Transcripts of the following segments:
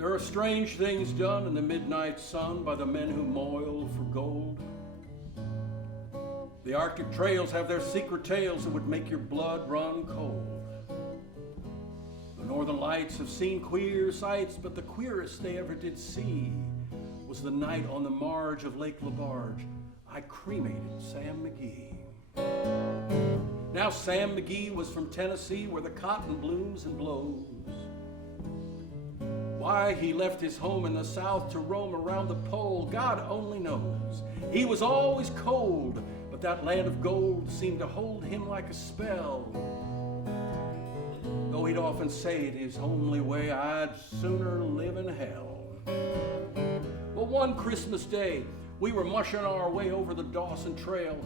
There are strange things done in the midnight sun by the men who moil for gold. The Arctic trails have their secret tales that would make your blood run cold. The Northern Lights have seen queer sights, but the queerest they ever did see was the night on the marge of Lake LaBarge I cremated Sam McGee. Now Sam McGee was from Tennessee, where the cotton blooms and blows. Why he left his home in the South to roam around the pole, God only knows. He was always cold, but that land of gold seemed to hold him like a spell. Though he'd often say in his homely way, I'd sooner live in hell. Well, one Christmas day, we were mushing our way over the Dawson Trail.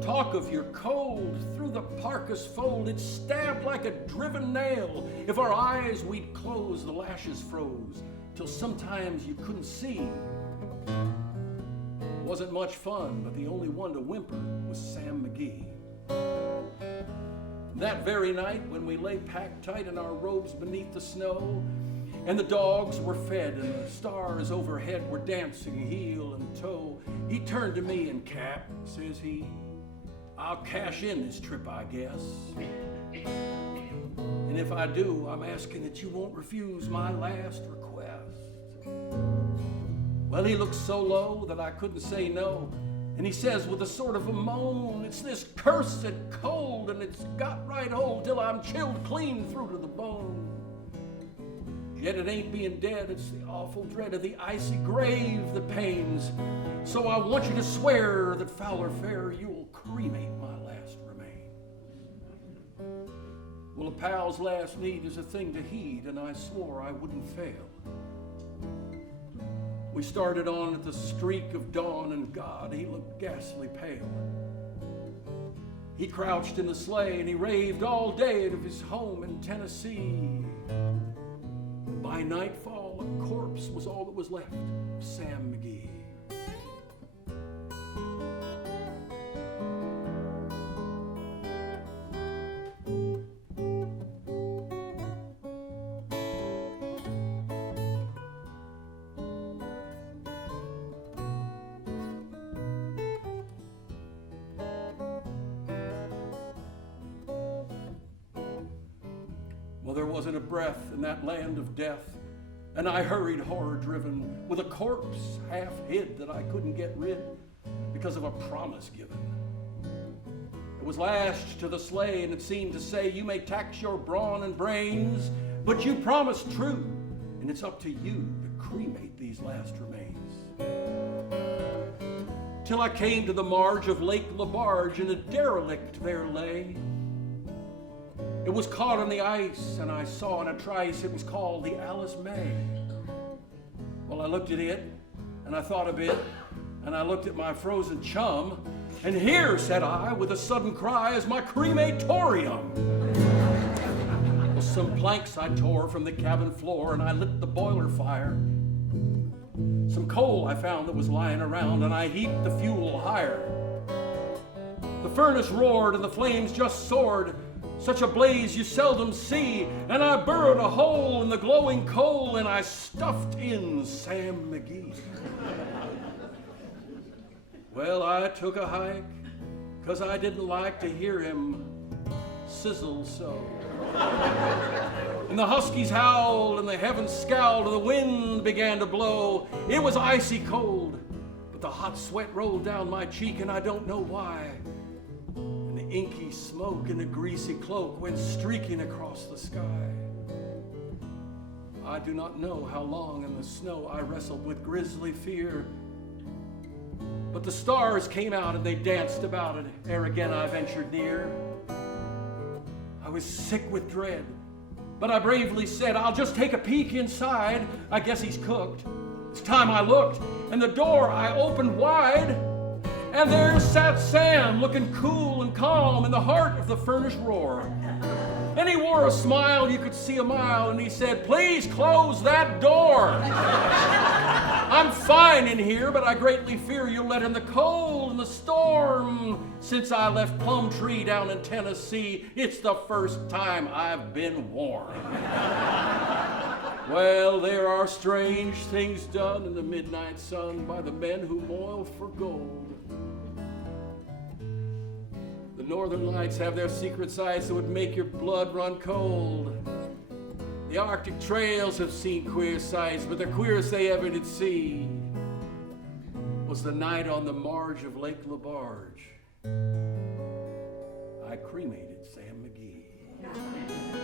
Talk of your cold, through the parka's fold, it stabbed like a driven nail. If our eyes we'd close, the lashes froze, till sometimes you couldn't see. Wasn't much fun, but the only one to whimper was Sam McGee. That very night, when we lay packed tight in our robes beneath the snow, and the dogs were fed and the stars overhead were dancing heel and toe, he turned to me and, Cap, says he, I'll cash in this trip, I guess. And if I do, I'm asking that you won't refuse my last request. Well, he looked so low that I couldn't say no. And he says with a sort of a moan, it's this cursed cold, and it's got right hold till I'm chilled clean through to the bone. Yet it ain't being dead, it's the awful dread of the icy grave that pains. So I want you to swear that foul or fair, you'll cremate my last remains. Well, a pal's last need is a thing to heed, and I swore I wouldn't fail. We started on at the streak of dawn, and God, he looked ghastly pale. He crouched in the sleigh, and he raved all day of his home in Tennessee. By nightfall, a corpse was all that was left of Sam McGee. Well, there wasn't a breath in that land of death, and I hurried horror-driven with a corpse half hid that I couldn't get rid because of a promise given. It was lashed to the sleigh, and it seemed to say, you may tax your brawn and brains, but you promised true, and it's up to you to cremate these last remains. Till I came to the marge of Lake LaBarge, and a derelict there lay. It was caught on the ice, and I saw in a trice it was called the Alice May. Well, I looked at it, and I thought a bit, and I looked at my frozen chum, and here, said I, with a sudden cry, is my crematorium. Well, some planks I tore from the cabin floor, and I lit the boiler fire. Some coal I found that was lying around, and I heaped the fuel higher. The furnace roared, and the flames just soared, such a blaze you seldom see, and I burrowed a hole in the glowing coal, and I stuffed in Sam McGee. Well, I took a hike, 'cause I didn't like to hear him sizzle so. And the huskies howled, and the heavens scowled, and the wind began to blow. It was icy cold, but the hot sweat rolled down my cheek, and I don't know why. Inky smoke in a greasy cloak went streaking across the sky. I do not know how long in the snow I wrestled with grisly fear, but the stars came out and they danced about it ere again I ventured near. I was sick with dread, but I bravely said, I'll just take a peek inside. I guess he's cooked. It's time I looked, and the door I opened wide, and there sat Sam, looking cool and calm in the heart of the furnace roar. And he wore a smile you could see a mile, and he said, please close that door. I'm fine in here, but I greatly fear you'll let in the cold and the storm. Since I left Plum Tree down in Tennessee, it's the first time I've been warm. Well, there are strange things done in the midnight sun by the men who moil for gold. The northern lights have their secret sights that would make your blood run cold. The Arctic trails have seen queer sights, but the queerest they ever did see was the night on the marge of Lake LaBarge. I cremated Sam McGee.